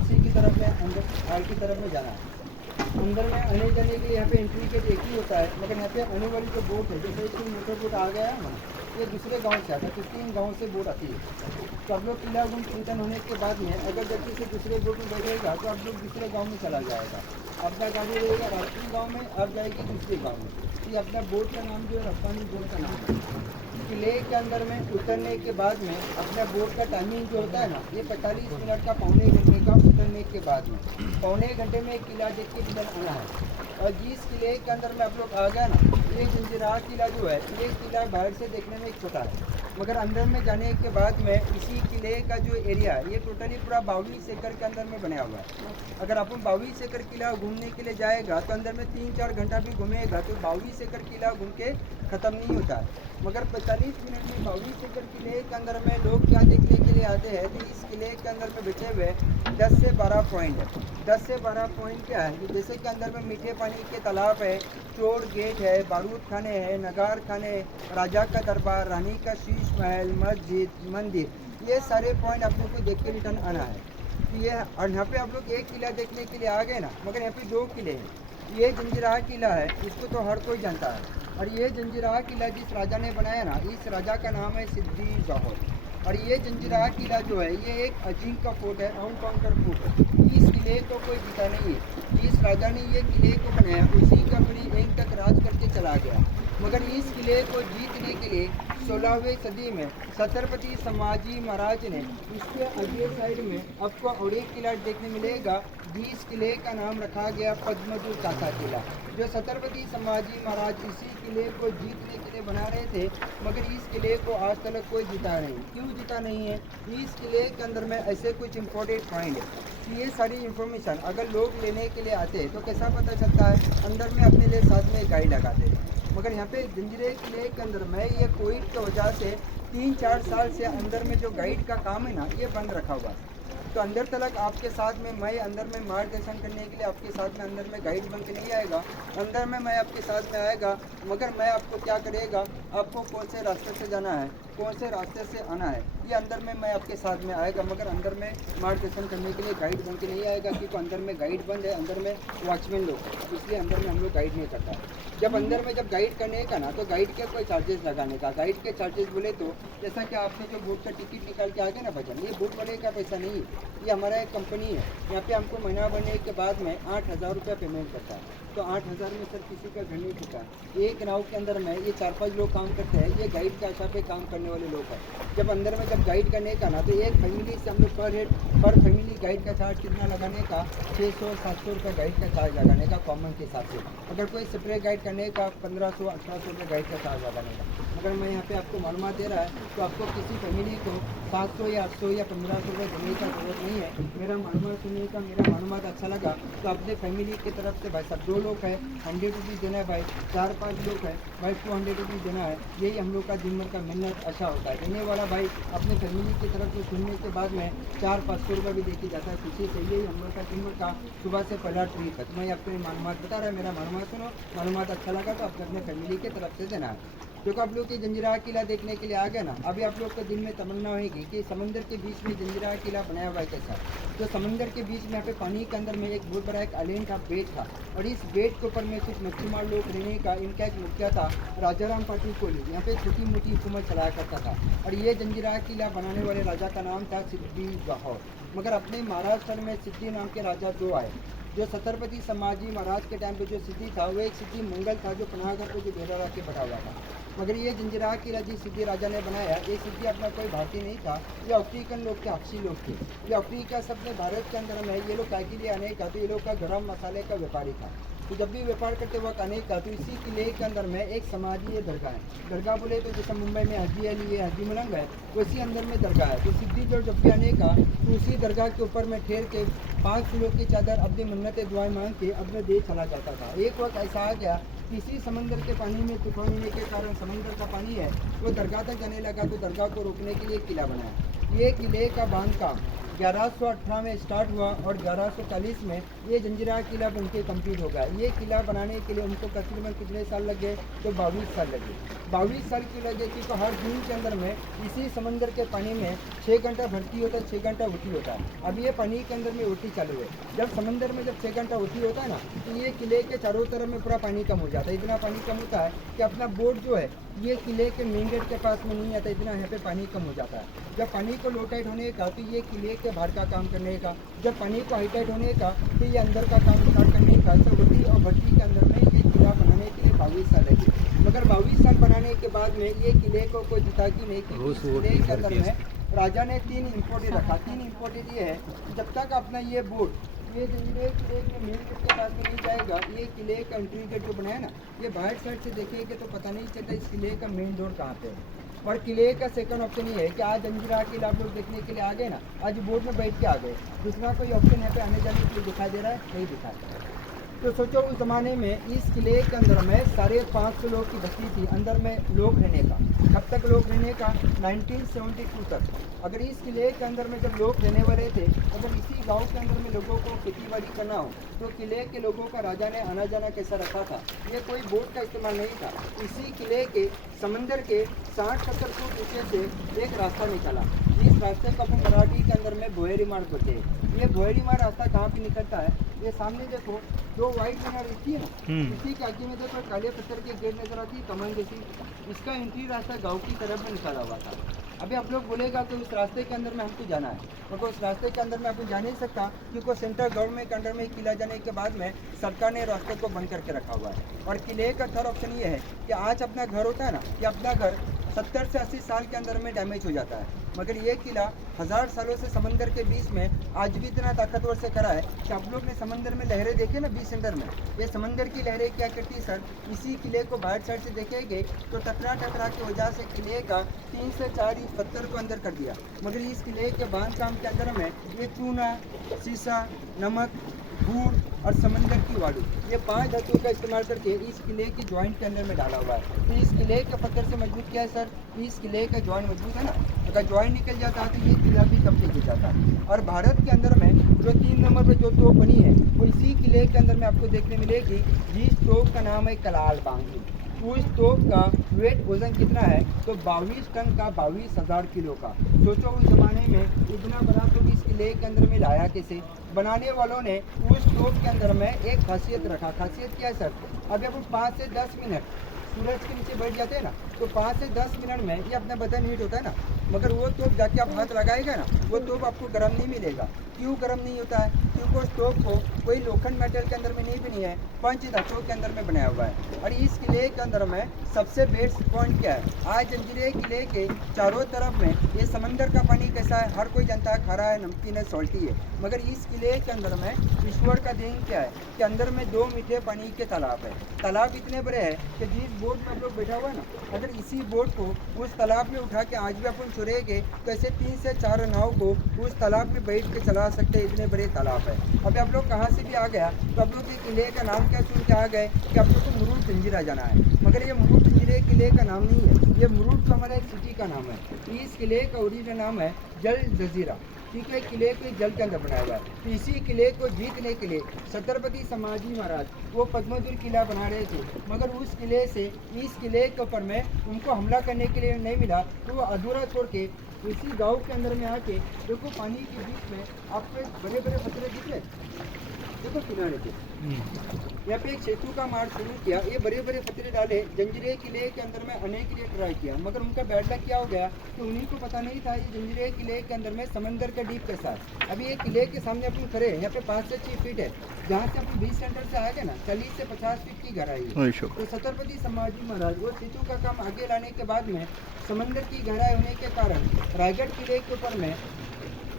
वापसी की तरफ में अंदर आगे की तरफ में जाना है। अंदर में आने जाने के लिए यहाँ पे एंट्री गेट एक ही होता है, मगर यहाँ पे आने वाली जो बोट है, जैसे कोई मोटर बोट आ गया है ना, ये दूसरे गांव से आता है, तो 3 गांव से बोट आती है। तो आप लोग किला घूम रिटर्न होने के बाद में अगर गलती से दूसरे बोट में बैठेगा तो आप लोग दूसरे गाँव में चला जाएगा। अपना गाड़ी रहेगा राजपूत गाँव में, अब जाएगी दूसरे गाँव में। ये अपना बोट का नाम जो है रफ्तानी बोट का नाम है। किले के अंदर में उतरने के बाद में अपना बोट का टाइमिंग जो होता है ना, ये 45 मिनट का, पौने घंटे का उतरने के बाद में। पौने घंटे में किला देख के रिटर्न आना है। और जिस किले के अंदर में आप लोग आ गए ना, ये जंजीरा किला जो है, ये किला बाहर से देखने में एक छोटा है, मगर अंदर में जाने के बाद में इसी किले का जो एरिया है, ये टोटली पूरा 22 एकड़ के अंदर में बना हुआ है। अगर अपन 22 एकड़ किला घूमने के लिए जाएगा तो अंदर में 3-4 घंटा भी घूमेगा तो 22 एकड़ किला घूम के ख़त्म नहीं होता है। मगर 45 मिनट में 22 एकड़ किले के अंदर में लोग क्या देखने के लिए आते हैं, तो इस किले के अंदर में बैठे हुए 10 से 12 पॉइंट है। 10 से 12 पॉइंट क्या है, जैसे कि अंदर में मीठे पानी के तालाब है, चोर गेट है, बारूद खाने हैं, नगार खाने, राजा का दरबार, रानी का शीश महल, मस्जिद, मंदिर, ये सारे पॉइंट आप लोग को देख के रिटर्न आना है। तो ये और यहाँ पे आप लोग एक किला देखने के लिए आ गए ना, मगर यहाँ पे 2 किले हैं। ये जंजीरा किला है, इसको तो हर कोई जानता है। और ये जंजीरा किला जिस राजा ने बनाया ना, इस राजा का नाम है सिद्दी जोहर। और ये जंजीरा किला जो है, ये एक अजीम का फोर्ट है, अनकाउंटर फोर्ट है। इस किले को कोई जीता नहीं है। जिस राजा ने ये किले को बनाया, उसी का बड़ी एंड तक राज करके चला गया। मगर इस किले को जीतने के लिए 16वीं सदी में छत्रपति संभाजी महाराज ने इसके अगले साइड में आपको और एक किला देखने मिलेगा, जिस किले का नाम रखा गया पद्मजू काका किला। जो छत्रपति संभाजी महाराज इसी किले को जीतने के लिए बना रहे थे, मगर इस किले को आज तक कोई जीता नहीं। क्यों जीता नहीं है? इस किले के अंदर में ऐसे कुछ इंपॉर्टेंट पॉइंट है कि ये सारी इन्फॉर्मेशन अगर लोग लेने के लिए आते हैं तो कैसा पता चलता है, अंदर में अपने लिए साथ में गाइड लगाते हैं। मगर यहाँ पे जंजीरे किले के अंदर में ये कोविड की वजह से 3-4 साल से अंदर में जो गाइड का काम है ना, ये बंद रखा हुआ है। तो अंदर तक आपके साथ में मैं अंदर में मार्गदर्शन करने के लिए आपके साथ में अंदर में गाइड बन के नहीं आएगा, अंदर में मैं आपके साथ में आएगा, मगर मैं आपको क्या करेगा, आपको कौन से रास्ते से जाना है, कौन से रास्ते से आना है, ये अंदर में मैं आपके साथ में आएगा, मगर अंदर में मार्गदर्शन करने के लिए गाइड बन के नहीं आएगा, क्योंकि अंदर में गाइड बंद है, अंदर में वॉचमैन लोग, इसलिए अंदर में हम लोग गाइड नहीं करता है। जब अंदर में जब गाइड करने का ना, तो गाइड के कोई चार्जेस लगाने का, गाइड के चार्जेस बोले तो जैसा कि आपने जो बोट का टिकट निकाल के आ गए ना भजन, ये बोट वाले का पैसा नहीं है, ये हमारा एक कंपनी है। यहाँ पे हमको महीना बनने के बाद में 8,000 रुपये पेमेंट करता है। तो 8,000 में सर किसी का घर नहीं टिका। एक नाव के अंदर में ये 4-5 लोग काम करते हैं, ये गाइड के आशा पे काम करने वाले लोग हैं। जब अंदर में जब गाइड करने का ना, तो एक फैमिली से हम लोग पर फैमिली गाइड का चार्ज कितना लगाने का, 600-700 रुपये गाइड का चार्ज लगाने का कॉमन के हिसाब से। अगर कोई सेपरेट गाइड करने का 1500-1800 रुपये गाइड का चार्ज लगाने का। अगर मैं यहाँ पे आपको मालूमात दे रहा है तो आपको किसी फैमिली को 700 या 800 या 1500 रुपये देने का जरूरत नहीं है। मेरा मालूमात सुनने का, मेरा मालूमात अच्छा लगा तो अपने फैमिली की तरफ से भाई साहब 2 लोग हैं 100 रुपीज़ देना है, भाई 4-5 लोग हैं भाई 200 रुपीज़ देना है। यही हम लोग का दिन भर का मेहनत अच्छा होता है। देने वाला भाई अपने फैमिली की तरफ से सुनने के बाद में 400-500 रुपये भी देके जाता है खुशी से। यही हम लोग का दिन भर का सुबह से पहला ट्रिप है। तो मैं आपको मालूमात बता रहा है, मेरा मालूमात सुनो, मालूमात अच्छा लगा तो आपको अपने फैमिली की तरफ से देना है। क्योंकि आप लोग की जंजीरा किला देखने के लिए आ गए ना, अभी आप लोग के दिल में तमन्ना होगी कि समंदर के बीच में जंजीरा किला बनाया हुआ है कैसा। तो समंदर के बीच में यहाँ पे पानी के अंदर में एक बहुत बड़ा एक आइलैंड था, बेट था, और इस बेट के ऊपर में कुछ मच्छीमार लोग रहने का इनका एक मुखिया था राजाराम पाटिल कोहली। यहाँ पे छोटी मोटी हुकूमत चलाया करता था। और ये जंजीरा किला बनाने वाले राजा का नाम था सिद्दी जोहर। मगर अपने महाराष्ट्र में सिद्दी नाम के राजा 2 आए। जो छत्रपति संभाजी महाराज के टाइम पे जो सिद्धि था, वो एक सिद्धि मंगल था जो पनाहगढ़ पे जो डेरा रख के बैठा हुआ था। मगर ये जंजीरा किला जिस सिद्धि राजा ने बनाया, ये सिद्धि अपना कोई भारतीय नहीं था, ये अफ्रीकन लोग थे, आपसी लोग थे। ये अफ्रीका सब में भारत के अंदर में ये लोग काय के लिए आने का, तो ये लोग का गरम मसाले का व्यापारी था। तो जब भी व्यापार करते वक्त आने का, तो इसी किले के अंदर में एक समाधि दरगाह है। दरगाह बोले तो जैसे मुंबई में हाजी अली है, हाजी मलंग है, वैसी अंदर में दरगाह है। तो सिद्धि जो जब भी आने का, तो उसी दरगाह के ऊपर में ठहर के 5 किलो की चादर अपनी मन्नतें दुआएं मांग के अपने देश चला जाता था। एक वक्त ऐसा आ गया, किसी समंदर के पानी में तूफान होने के कारण समंदर का पानी है वो दरगाह तक जाने लगा, तो दरगाह को रोकने के लिए किला बनाया। ये किले का बांध काम 1118 में स्टार्ट हुआ और 1140 में ये जंजीरा किला बन के कम्प्लीट हो गया। ये किला बनाने के लिए उनको तकरीबन कितने साल लगे? तो 22 साल लगे। 22 साल की लगे थी। तो हर दिन के अंदर में इसी समंदर के पानी में 6 घंटा भर्ती होता है, 6 घंटा उठी होता है। अब ये पानी के अंदर में उठी चालू है। जब समंदर में जब 6 घंटा उठी होता है ना, तो ये किले के चारों तरफ में पूरा पानी कम हो जाता है। इतना पानी कम होता है कि अपना बोट जो है ये किले के मेन गेट के पास में नहीं आता, इतना यहाँ पे पानी कम हो जाता है। जब पानी को लो टाइट होने का तो ये किले के बाहर का काम करने का, जब पानी को हाई टाइट होने का तो ये अंदर का काम स्टार्ट करने का। सरवती और भट्टी के अंदर में ये किला बनाने के लिए 22 साल लगे। मगर 22 साल बनाने के बाद में ये किले को कोई जिता कि नहीं, क्योंकि किले के अंदर में राजा ने 3 इम्पोर्टेड रखा। 3 इम्पोर्टेड ये है, जब तक अपना ये बोट ये जंजीरे किले के मेन गेट के पास में नहीं जाएगा, ये किले का एंट्री गेट जो बनाया ना, ये बाहर साइड से देखेंगे तो पता नहीं चलता इस किले का मेन डोर कहाँ पे है। और किले का सेकंड ऑप्शन ये है कि आज जंजीरा किला आप लोग देखने के लिए आ गए ना, आज बोट में बैठ के आ गए, दूसरा कोई ऑप्शन यहाँ पे आने जाने के लिए दिखाई दे रहा है? नहीं दिखाई। तो सोचो उस ज़माने में इस किले के अंदर में 550 लोग की बस्ती थी अंदर में लोग रहने का। कब तक लोग रहने का? 1972 तक। अगर इस किले के अंदर में जब लोग रहने वाले थे, अगर इसी गांव के अंदर में लोगों को खेती बाड़ी करना हो तो किले के लोगों का राजा ने आना जाना कैसा रखा था? ये कोई बोट का इस्तेमाल नहीं था। इसी किले के समंदर के 60-70 फुट नीचे से एक रास्ता निकला। इस रास्ते को अपन मराठी के अंदर में भोयरी मार्ग बोलते हैं। ये भोयरी मार्ग रास्ता कहाँ पे निकलता है? ये सामने देखो 2 वाइट मीनार दिखती है ना, इसी के आगे में देखो काले पत्थर की गेट नजर आती है कमान जैसी। इसका एंट्री रास्ता गांव की तरफ में निकाला हुआ था। अभी आप लोग बोलेगा कि उस रास्ते के अंदर में हमको जाना है, मगर उस रास्ते के अंदर में आपको जा नहीं सकता, क्योंकि सेंट्रल गवर्नमेंट के अंडर में किला जाने के बाद में सरकार ने रास्ते को बंद करके रखा हुआ है। और किले का थर्ड ऑप्शन ये है कि आज अपना घर होता है ना, कि अपना घर 70 से 80 साल के अंदर में डैमेज हो जाता है, मगर ये किला 1000 सालों से समंदर के बीच में आज भी इतना ताकतवर से करा है कि आप लोग ने समंदर में लहरें देखे ना बीच सेंटर में, ये समंदर की लहरें क्या करती है सर? इसी किले को बाहर साइड से देखेंगे तो टकरा की वजह से किले का 3 से 4 इंच पत्थर को अंदर कर दिया। मगर इस किले के बांधकाम के अंदर में ये चूना, शीशा, नमक, धूल और समंदर की वालू, ये 5 धातुओं का इस्तेमाल करके इस किले की जॉइंट के अंदर में डाला हुआ है। तो इस किले के पत्थर से मजबूत क्या है सर? इस किले का जॉइंट मजबूत है ना, अगर जॉइंट निकल जाता है तो ये किला भी कब्जे गिर जाता है। और भारत के अंदर में जो 3 नंबर पर जो तोप बनी है वो इसी किले के अंदर में आपको देखने मिलेगी। जिस तोप का नाम है कलाल बांगी। उस तोप का वेट वजन कितना है? तो 22 टन का, 22,000 किलो का। सोचो उस जमाने में इतना बड़ा तोप इस किले के अंदर में लाया कैसे? बनाने वालों ने उस तोप के अंदर में एक खासियत रखा। खासियत क्या है सर? अभी अपन 5 से 10 मिनट सूरज के नीचे बैठ जाते हैं ना, तो 5 से 10 मिनट में ये अपना बदन हीट होता है ना, मगर वो तोप जाके आप हाथ लगाएगा ना, वो तोप आपको गर्म नहीं मिलेगा। क्यों गर्म नहीं होता है? क्योंकि उस तोप को कोई लोखंड मेटल के अंदर में नहीं बनी है, पंच धातुओं के अंदर में बनाया हुआ है। और इस किले के अंदर में सबसे बेस्ट पॉइंट क्या है? आज जंजीरे किले के चारों तरफ में ये समंदर का पानी कैसा है? हर कोई जानता है, खारा है, नमकीन है, सॉल्टी है। मगर इस किले के अंदर में ईश्वर का देन क्या है कि अंदर में 2 मीठे पानी के तालाब है। तालाब इतने बड़े हैं कि जिस बोट में आप लोग बैठा हुआ है ना, अगर इसी बोट को उस तालाब में उठा के आज भी अपन छोड़ेंगे तो ऐसे 3 से 4 नाव को उस तालाब में बैठ के चला सकते हैं, इतने बड़े तालाब है। अभी आप लोग कहाँ से भी आ गया तो आप लोग के किले का नाम क्या सुन के आ गए कि आप लोग को मुरुड जंजीरा जाना है, मगर ये मुरुड जंजीरे किले का नाम नहीं है। ये मुरुड तो हमारा एक सिटी का नाम है। इस किले का ओरिजिनल नाम है जल जजीरा। ठीक है, किले के जल के अंदर बनाया हुआ है। तो इसी किले को जीतने के लिए छत्रपति संभाजी महाराज वो पद्मदुर्ग किला बना रहे थे, मगर उस किले से इस किले के ऊपर में उनको हमला करने के लिए नहीं मिला, तो वो अधूरा छोड़ के इसी गांव के अंदर में आके देखो पानी के बीच में आपको बड़े बड़े पत्थर दिख रहे, देखो किनारे पे यहाँ पे एक सेतु का मार्ग शुरू किया। ये बड़े बड़े पत्थर डाले, जंजीरे किले के अंदर में आने के लिए ट्राई किया, मगर उनका बैड लक क्या हो गया कि उन्हीं को पता नहीं था ये जंजीरे किले के अंदर में समंदर का डीप कैसा है। अभी ये किले के सामने अपन खड़े हैं, यहाँ पे 5 से 6 फीट है, जहाँ से अपन 20 सेंटर से आएगा ना 40 से 50 फीट की गहराई है। तो छत्रपति संभाजी महाराज वो सेतु का काम आगे लाने के बाद में समंदर की गहराई होने के कारण रायगढ़ किले के ऊपर में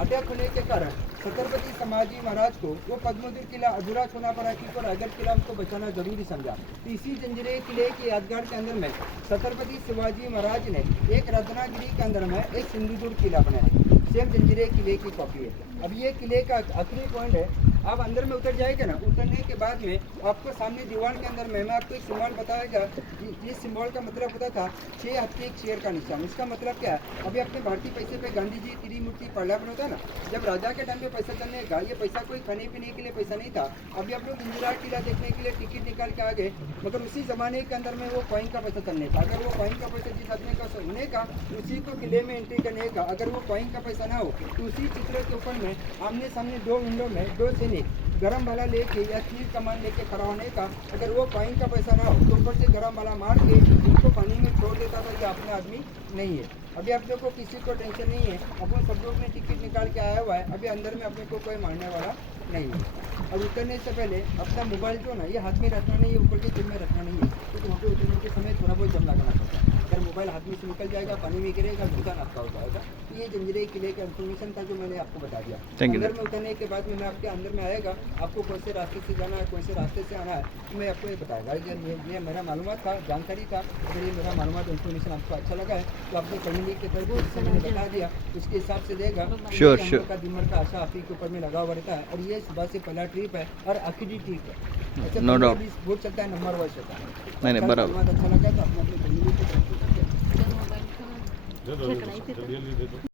अटैक होने के कारण छत्रपति संभाजी महाराज को वो पद्मदुर्ग किला अधूरा छोड़ना पड़ा, क्योंकि रायगढ़ किला उनको बचाना जरूरी समझा। तो इसी जंजीरे किले के यादगार के अंदर में छत्रपति शिवाजी महाराज ने एक रत्नागिरी के अंदर में एक सिंधुदुर्ग किला बनाया, सेम जंजीरे किले की कॉपी है। अब ये किले का आखिरी पॉइंट है, आप अंदर में उतर जाएगा ना, उतरने के बाद में आपको सामने दीवार के अंदर में मैं आपको एक सिंबल बताएगा। ये सिंबल का मतलब होता था 6 हत्थे एक शेर का निशान। इसका मतलब क्या है, अभी अपने भारतीय पैसे पे गांधी जी त्रिमूर्ति पढ़ा होता है ना, जब राजा के टाइम पे पैसा चलने का, ये पैसा कोई खाने पीने के लिए पैसा नहीं था। अभी आप लोग इंदिरा किला देखने के लिए टिकट निकाल के आ गए, मगर उसी जमाने के अंदर में वो कॉइन का पैसा चलने का। अगर वो कॉइन का पैसा जिस आदमी का होने का, उसी को किले में एंट्री करने का। अगर वो कॉइन का पैसा ना हो तो उसी चित्र के ऊपर में आमने सामने 2 विंडो में 2 सैनिक गरम वाला लेके या तीर कमान लेके खड़ा होने का। अगर वो कॉइन का पैसा ना हो तो ऊपर से गरम वाला मार के उनको पानी में छोड़ देता था कि अपने आदमी नहीं है। अभी आप लोग को किसी को टेंशन नहीं है, अपन सब लोग ने टिकट निकाल के आया हुआ है। अभी अंदर में अपने को कोई मारने वाला नहीं है। और उतरने से पहले अपना मोबाइल जो ना ये हाथ में रखना नहीं है, ऊपर के जेब में रखना नहीं है, क्योंकि वहाँ पे उतरने के समय थोड़ा बहुत जम लगाना पड़ता है। अगर मोबाइल हाथ में से निकल जाएगा, पानी में गिरेगा, नुकसान आपका हो जाएगा। ये जंजीरे किले का इन्फॉर्मेशन था जो मैंने आपको बता दिया। अंदर में उतरने के बाद में मैं आपके अंदर में आएगा, आपको कौन से रास्ते से जाना है, कौन से रास्ते से आना है, तो मैं आपको ये बताएगा। ये मेरा मालूमात था, जानकारी था। अगर ये मेरा मालूमात इन्फॉर्मेशन आपको अच्छा लगा है तो आपने कम्युनिटी के तरफ जिससे मैंने बता दिया उसके हिसाब से देगा। श्योर का दिमाग का आशा आप ही के ऊपर में लगा हुआ रहता है। और ये सुबह से पहला ट्रिप है और आखिरी ट्रिप है। नो डाउट बहुत चलता है, नंबर वाइज होता है। नहीं बराबर। अच्छा लगा तो अपने कम्युनिटी के तरफ